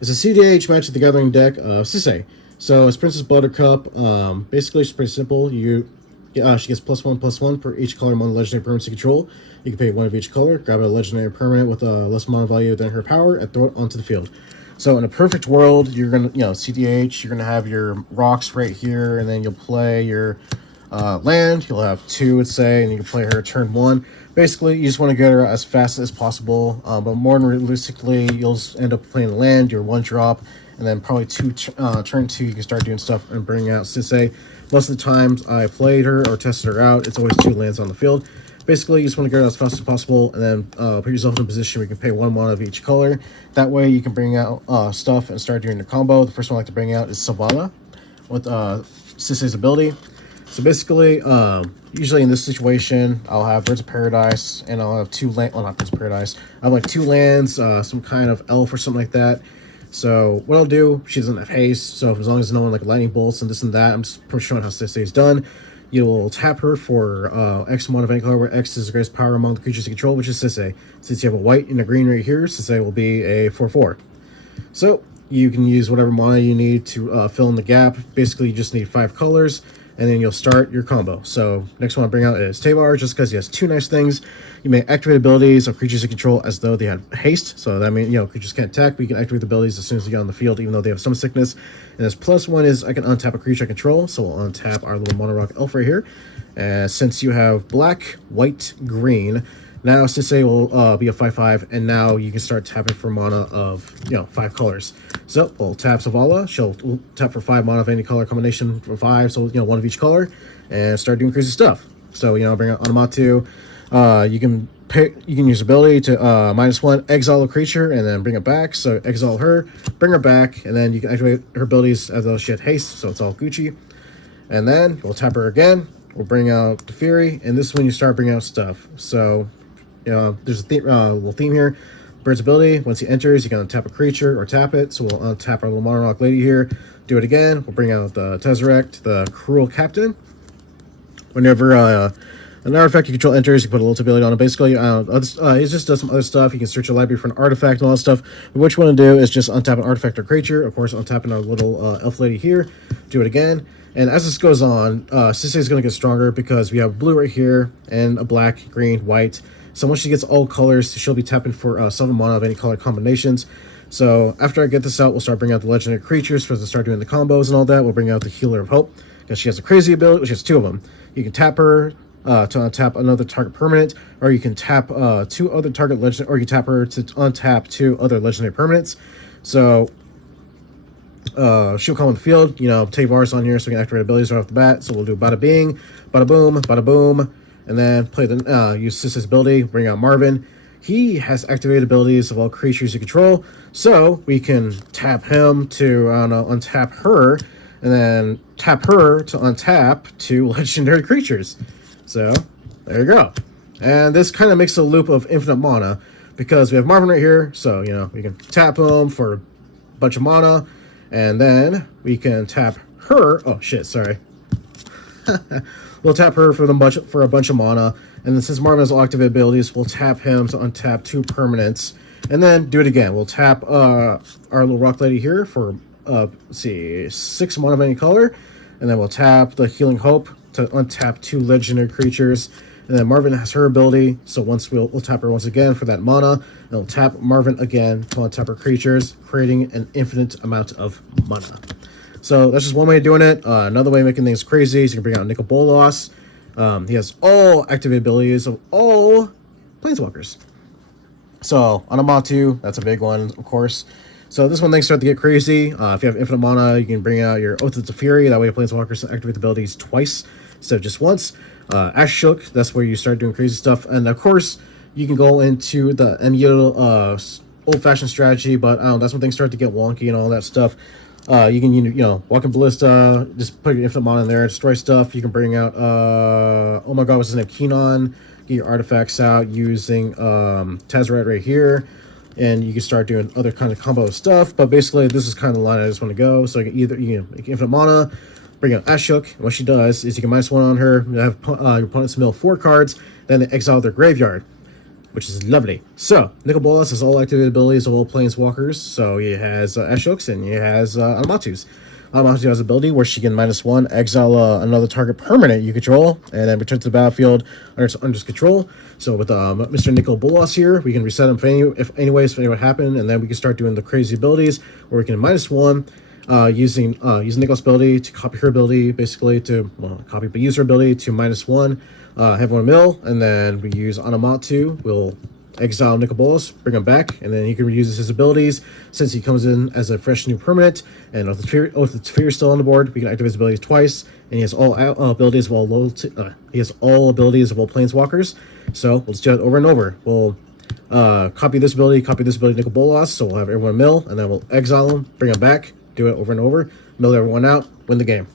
It's a CEDH Magic the Gathering deck of Sisay. So it's Princess Buttercup. Basically, it's pretty simple. She gets +1/+1 for each color among the legendary permanents you control. You can pay one of each color, grab a legendary permanent with a less mana value than her power, and throw it onto the field. So in a perfect world, you're gonna, CDH. You're gonna have your rocks right here, and then you'll play your land. You'll have two, let's say, and you can play her turn one. Basically, you just want to get her as fast as possible, but more realistically, you'll end up playing land, your one drop, and then probably turn two, you can start doing stuff and bring out Sisay. Most of the times I played her or tested her out, it's always two lands on the field. Basically, you just want to get her as fast as possible, and then put yourself in a position where you can pay one mana of each color. That way, you can bring out stuff and start doing your combo. The first one I like to bring out is Savala with Sisay's ability. So basically, usually in this situation, I'll have Birds of Paradise, and I'll have two land. Well, not Birds of Paradise. I have like two lands, some kind of elf or something like that. So what I'll do, she doesn't have haste, so as long as no one like lightning bolts and this and that, I'm just showing how Sisay is done. You will tap her for X amount of any color, where X is the greatest power among the creatures you control, which is Sisay. Since you have a white and a green right here, Sisay will be a 4/4. So you can use whatever mana you need to fill in the gap. Basically, you just need 5 colors, and then you'll start your combo. So next one I bring out is Tavar, just because he has two nice things. You may activate abilities of creatures you control as though they had haste. So that means, creatures can't attack, but you can activate the abilities as soon as they get on the field, even though they have some sickness. And this +1 is I can untap a creature I control. So we'll untap our little mono rock elf right here. And since you have black, white, green, now Sisay will be a 5/5, and now you can start tapping for mana of 5 colors. So we'll tap Savala. She'll tap for 5 mana of any color combination for 5, so one of each color, and start doing crazy stuff. So bring out Onomatu. You can use ability to -1 exile a creature and then bring it back. So exile her, bring her back, and then you can activate her abilities as though she had haste. So it's all Gucci. And then we'll tap her again. We'll bring out the Fury, and this is when you start bringing out stuff. So there's a little theme here. Bird's ability, once he enters, you can untap a creature or tap it. So we'll untap our little Monarch lady here. Do it again. We'll bring out the Tezzeret, the Cruel Captain. Whenever an artifact you control enters, you put a little ability on it. Basically, it just does some other stuff. You can search your library for an artifact and all that stuff. But what you want to do is just untap an artifact or creature. Of course, untapping our little elf lady here. Do it again. And as this goes on, Sisay is going to get stronger because we have blue right here and a black, green, white. So once she gets all colors, she'll be tapping for 7 mana of any color combinations. So after I get this out, we'll start bringing out the legendary creatures for to start doing the combos and all that. We'll bring out the Healer of Hope because she has a crazy ability. She has 2 of them. You can tap her to untap another target permanent, or you can tap 2 other target legend, or you can tap her to untap 2 other legendary permanents. So she'll come on the field. Tavar's on here, so we can activate abilities right off the bat. So we'll do bada bing, bada boom, and then play use Sisay's ability, bring out Marvin. He has activated abilities of all creatures you control, so we can tap him to untap her, and then tap her to untap 2 legendary creatures. So there you go. And this kind of makes a loop of infinite mana because we have Marvin right here, so we can tap him for a bunch of mana, and then we can tap her. Oh shit, sorry. We'll tap her for a bunch of mana, and then since Marvin has all active abilities, we'll tap him to untap 2 permanents, and then do it again. We'll tap our little rock lady here for 6 mana of any color, and then we'll tap the Healing Hope to untap 2 legendary creatures, and then Marvin has her ability, so we'll tap her once again for that mana, and we'll tap Marvin again to untap her creatures, creating an infinite amount of mana. So that's just one way of doing it. Another way of making things crazy is you can bring out Nicol Bolas. He has all active abilities of all Planeswalkers. So Onomatu, that's a big one, of course. So this one things start to get crazy. If you have infinite mana, you can bring out your Oath of the Fury. That way Planeswalkers activate the abilities twice instead of just once. Ash Shook, that's where you start doing crazy stuff. And of course, you can go into the old-fashioned strategy, but that's when things start to get wonky and all that stuff. You can, Walking Ballista, just put your infinite mana in there, destroy stuff. You can bring out, oh my god, what's his name? Keenon. Get your artifacts out using Tezzeret right here. And you can start doing other kind of combo stuff. But basically, this is kind of the line I just want to go. So you can make infinite mana, bring out Ashok. What she does is you can -1 on her, have your opponents mill 4 cards, then they exile their graveyard. which is lovely. So, Nicol Bolas has all activated abilities of all Planeswalkers. So, he has Ashoks and he has Amatus. Amatu has an ability where she can -1 exile another target permanent you control, and then return to the battlefield under his control. So with Mr. Nicol Bolas here, we can reset him if anything would happen, and then we can start doing the crazy abilities where we can -1 using Nicol's ability to copy her ability, basically to use her ability to -1 have one mill, and then we use Anamatu. We'll exile Nicol Bolas, bring him back, and then he can reuse his abilities since he comes in as a fresh new permanent. And with the Teferi still on the board, we can activate his abilities twice, and he has all abilities of all abilities of all Planeswalkers. So we'll just do it over and over. We'll copy this ability, Nicol Bolas, so we'll have everyone mill, and then we'll exile him, bring him back, do it over and over, mill everyone out, win the game.